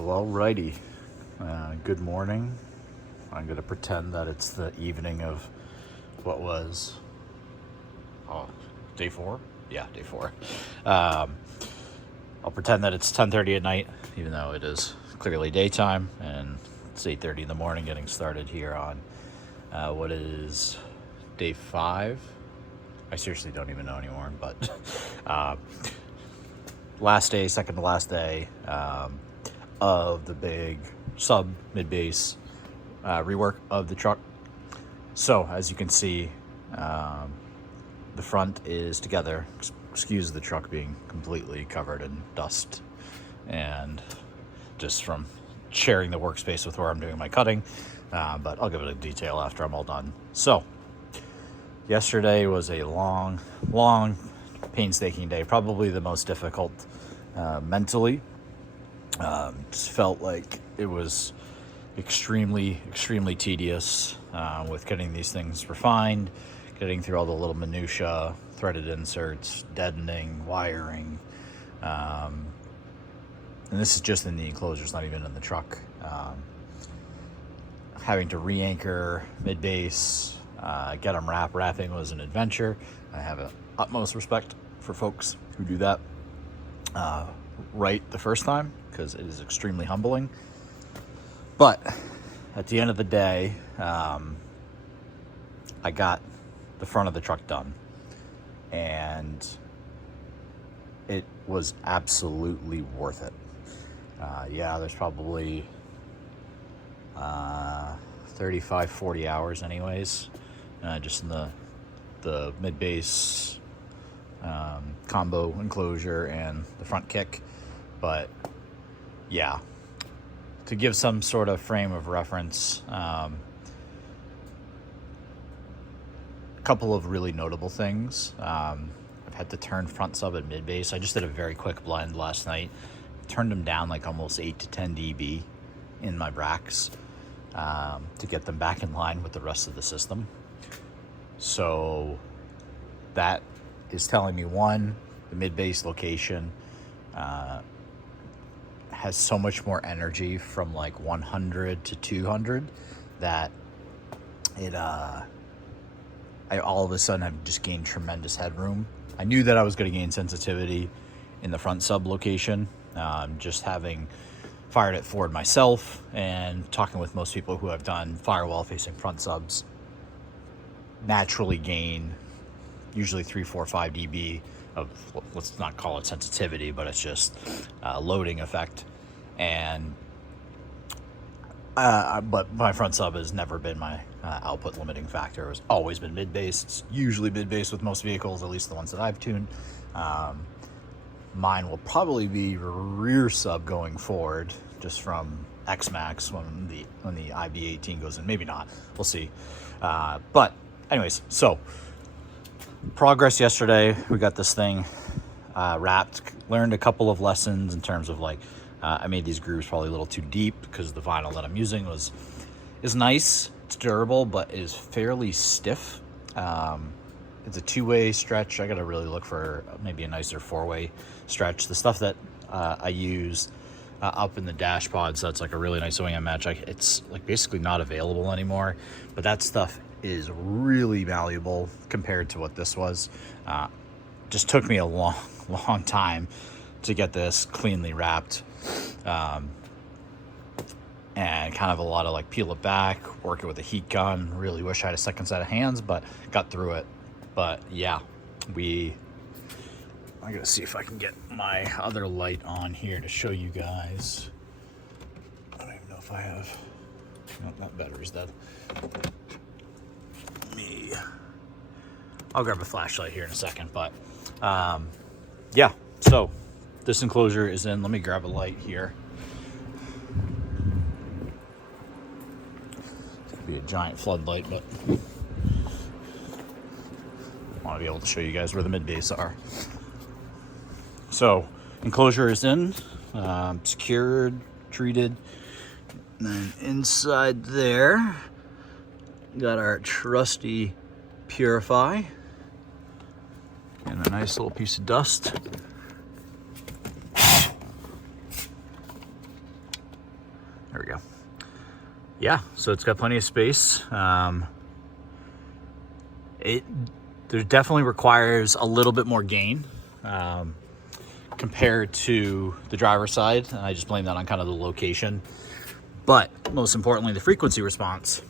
Well, alrighty. Good morning. I'm going to pretend that it's the evening of what was, day 4? Yeah, day 4. I'll pretend that it's 10:30 at night, even though it is clearly daytime, and it's 8:30 in the morning getting started here on what is day 5. I seriously don't even know anymore, but last day, second to last day of the big sub mid-base rework of the truck. So as you can see, the front is together. Excuse the truck being completely covered in dust and just from sharing the workspace with where I'm doing my cutting, but I'll give it a detail after I'm all done. So yesterday was a long painstaking day, probably the most difficult mentally. Just felt like it was extremely tedious with getting these things refined, getting through all the little minutia, threaded inserts, deadening, wiring, and this is just in the enclosures, not even in the truck. Having to re-anchor mid-base, get them wrapping was an adventure. I have an utmost respect for folks who do that right the first time, because it is extremely humbling. But at the end of the day, I got the front of the truck done, and it was absolutely worth it. There's probably 35-40 hours anyways, just in the mid-base combo enclosure and the front kick. But yeah, to give some sort of frame of reference, a couple of really notable things. I've had to turn front sub and mid base. I just did a very quick blend last night, turned them down like almost 8 to 10 dB in my bracks to get them back in line with the rest of the system. So that is telling me, one, the mid base location has so much more energy from like 100 to 200 that it I all of a sudden have just gained tremendous headroom. I knew that I was going to gain sensitivity in the front sub location, just having fired at Ford myself and talking with most people who have done firewall facing front subs naturally gain usually 3, 4, 5 dB of, let's not call it sensitivity, but it's just loading effect. And but my front sub has never been my output limiting factor. It's always been mid-bass. It's usually mid-bass with most vehicles, at least the ones that I've tuned. Mine will probably be rear sub going forward, just from X-Max when the IB18 goes in. Maybe not. We'll see. But anyways, so progress yesterday. We got this thing wrapped. Learned a couple of lessons in terms of like, I made these grooves probably a little too deep because the vinyl that I'm using is nice. It's durable, but is fairly stiff. It's a 2-way stretch. I got to really look for maybe a nicer 4-way stretch. The stuff that I use up in the dash pod, so that's like a really nice OEM match. It's like basically not available anymore, but that stuff is really malleable compared to what this was. Just took me a long time to get this cleanly wrapped, and kind of a lot of like peel it back, work it with a heat gun. Really wish I had a second set of hands, but got through it. But yeah, I gotta see if I can get my other light on here to show you guys. I don't even know if I have. No, that battery's dead. I'll grab a flashlight here in a second, but yeah, so this enclosure is in. Let me grab a light here. It's gonna be a giant floodlight, but I want to be able to show you guys where the mid-bass are. So enclosure is in, secured, treated, and then inside there got our trusty Purify and a nice little piece of dust. There we go. Yeah, so it's got plenty of space. It definitely requires a little bit more gain compared to the driver's side, and I just blame that on kind of the location. But most importantly, the frequency response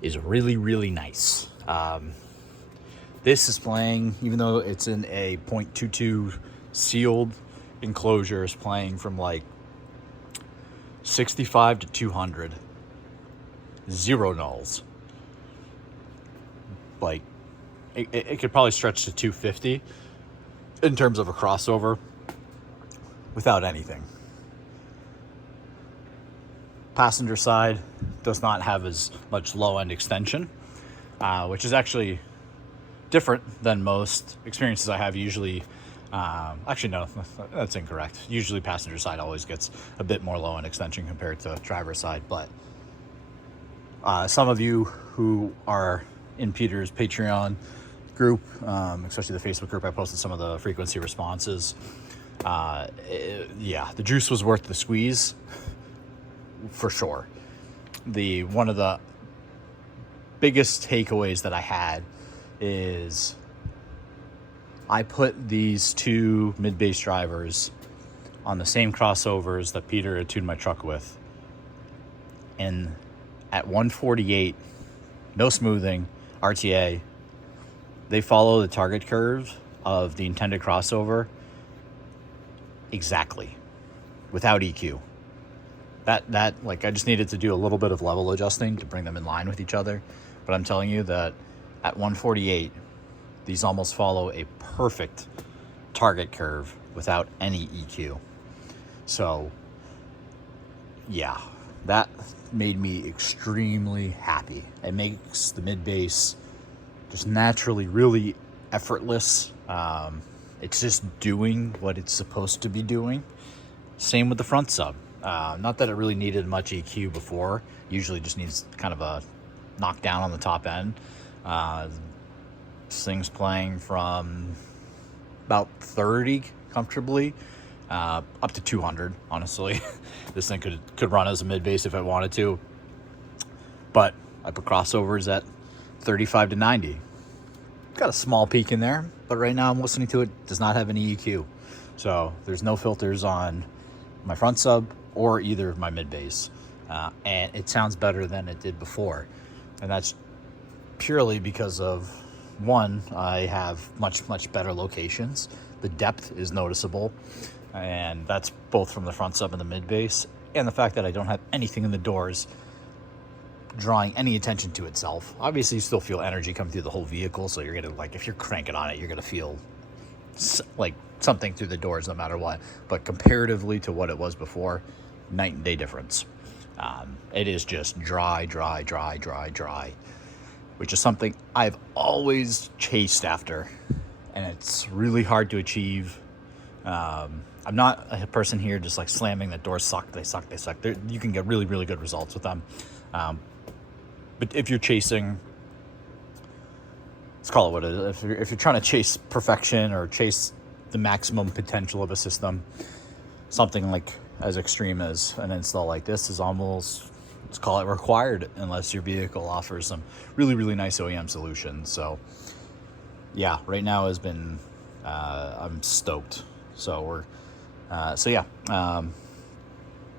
is really, really nice. This is playing, even though it's in a .22 sealed enclosure, is playing from like 65 to 200. Zero nulls. Like, it could probably stretch to 250 in terms of a crossover without anything. Passenger side does not have as much low end extension, which is actually different than most experiences I have. Usually, actually no, that's incorrect. Usually passenger side always gets a bit more low end extension compared to driver side, but some of you who are in Peter's Patreon group, especially the Facebook group, I posted some of the frequency responses. Yeah, the juice was worth the squeeze for sure. One of the biggest takeaways that I had is I put these two mid-bass drivers on the same crossovers that Peter had tuned my truck with, and at 148, no smoothing, RTA, they follow the target curve of the intended crossover exactly, without EQ. That like, I just needed to do a little bit of level adjusting to bring them in line with each other. But I'm telling you that at 148, these almost follow a perfect target curve without any EQ. So yeah, that made me extremely happy. It makes the mid-bass just naturally really effortless. It's just doing what it's supposed to be doing. Same with the front sub. Not that it really needed much EQ before. Usually just needs kind of a knockdown on the top end. This thing's playing from about 30 comfortably up to 200, honestly. This thing could run as a mid-bass if I wanted to. But I put crossovers at 35 to 90. Got a small peak in there, but right now I'm listening to it. Does not have any EQ. So there's no filters on my front sub or either of my mid-bass. And it sounds better than it did before. And that's purely because of, one, I have much better locations. The depth is noticeable. And that's both from the front sub and the mid-bass. And the fact that I don't have anything in the doors drawing any attention to itself. Obviously, you still feel energy coming through the whole vehicle. So you're going to, like, if you're cranking on it, you're going to feel like something through the doors no matter what. But comparatively to what it was before, night and day difference. It is just dry, which is something I've always chased after, and it's really hard to achieve. I'm not a person here just like slamming that doors suck. You can get really good results with them. But if you're chasing, let's call it what it is. If you're trying to chase perfection or chase the maximum potential of a system, something like as extreme as an install like this is almost, let's call it required, unless your vehicle offers some really nice OEM solutions. So yeah, right now has been, I'm stoked. So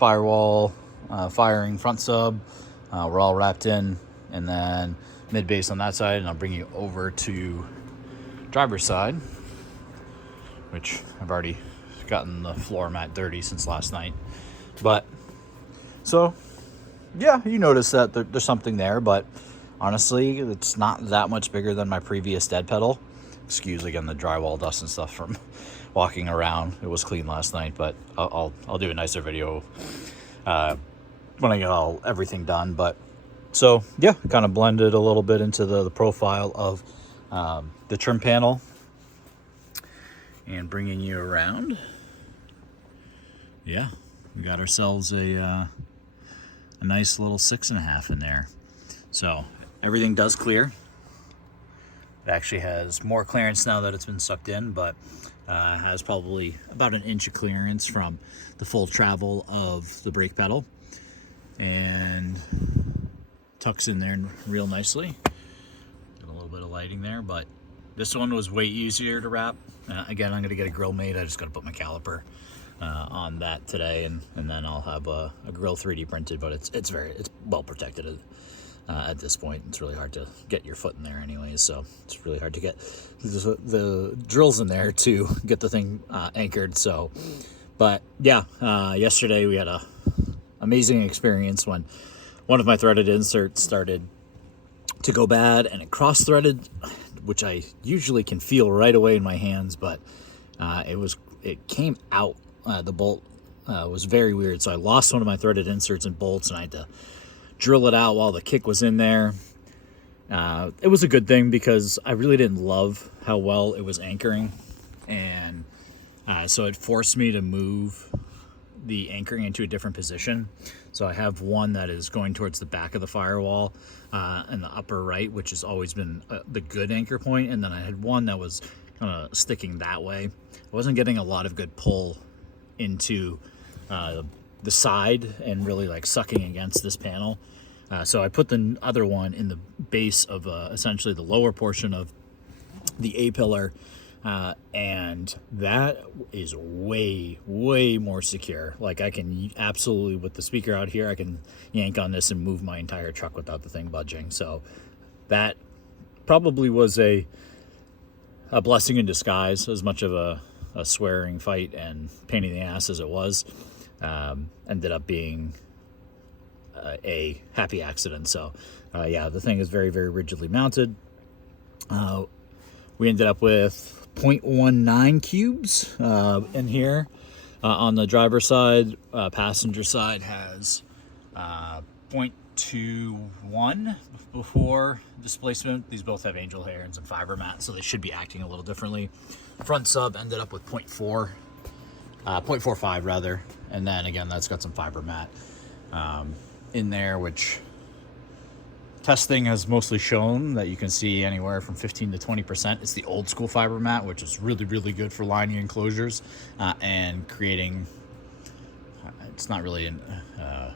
firewall, firing front sub, we're all wrapped in, and then mid-bass on that side, and I'll bring you over to driver's side, which I've already gotten the floor mat dirty since last night. But so yeah, you notice that there's something there, but honestly, it's not that much bigger than my previous dead pedal. Excuse again the drywall dust and stuff from walking around. It was clean last night, but I'll do a nicer video when I get everything done. But so yeah, kind of blended a little bit into the profile of the trim panel, and bringing you around. Yeah, we got ourselves a nice little 6.5 in there. So everything does clear. It actually has more clearance now that it's been sucked in, but has probably about an inch of clearance from the full travel of the brake pedal. and tucks in there real nicely. Got a little bit of lighting there, but this one was way easier to wrap. Again, I'm going to get a grill made. I just got to put my caliper on that today, and then I'll have a grill 3D printed, but it's well protected at this point. It's really hard to get your foot in there anyways, so it's really hard to get the drills in there to get the thing anchored. So, but yeah, yesterday we had a amazing experience when one of my threaded inserts started to go bad, and it cross-threaded, which I usually can feel right away in my hands, but it came out. The bolt was very weird, so I lost one of my threaded inserts and bolts, and I had to drill it out while the kick was in there. It was a good thing because I really didn't love how well it was anchoring, and so it forced me to move the anchoring into a different position. So I have one that is going towards the back of the firewall in the upper right, which has always been the good anchor point, and then I had one that was kind of sticking that way. I wasn't getting a lot of good pull into the side and really like sucking against this panel. So I put the other one in the base of essentially the lower portion of the A-pillar, and that is way more secure. Like I can absolutely, with the speaker out here, I can yank on this and move my entire truck without the thing budging. So that probably was a blessing in disguise, as much of a swearing fight and pain in the ass as it was. Ended up being a happy accident. So yeah, the thing is very rigidly mounted. We ended up with 0.19 cubes in here. On the driver's side, passenger side has 0.21 before displacement. These both have angel hair and some fiber mat, so they should be acting a little differently. Front sub ended up with 0.45 rather, and then again that's got some fiber mat in there, which testing has mostly shown that you can see anywhere from 15 to 20%. It's the old school fiber mat, which is really good for lining enclosures and creating, it's not really a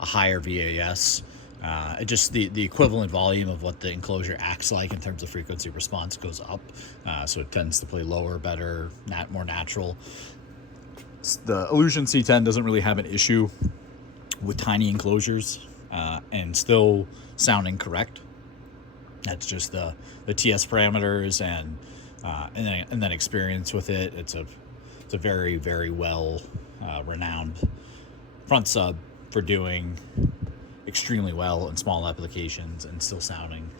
higher VAS. It just the equivalent volume of what the enclosure acts like in terms of frequency response goes up, so it tends to play lower, better, more natural. The Illusion C10 doesn't really have an issue with tiny enclosures and still sounding correct. That's just the TS parameters and then experience with it. It's a very well renowned front sub for doing extremely well in small applications and still sounding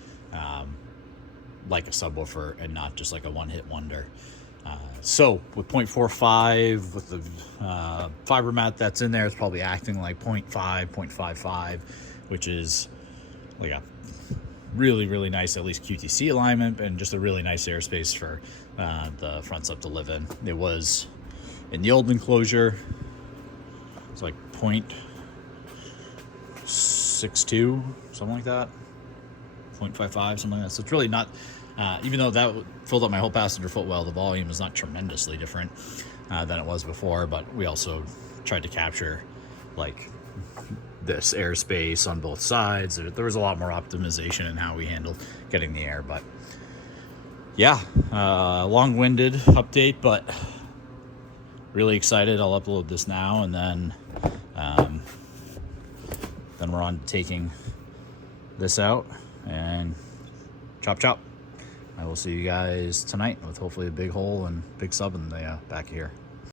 like a subwoofer and not just like a one-hit wonder. So with 0.45, with the fiber mat that's in there, it's probably acting like 0.5, 0.55, which is like a really nice, at least QTC alignment, and just a really nice airspace for the front sub to live in. It was in the old enclosure, it's like 0.62, something like that, 0.55, something like that. So it's really not, even though that filled up my whole passenger footwell, the volume is not tremendously different than it was before, but we also tried to capture like this airspace on both sides. There was a lot more optimization in how we handled getting the air, but yeah, long-winded update, but really excited. I'll upload this now, and then we're on to taking this out and chop. I will see you guys tonight with hopefully a big hole and big sub in the back of here.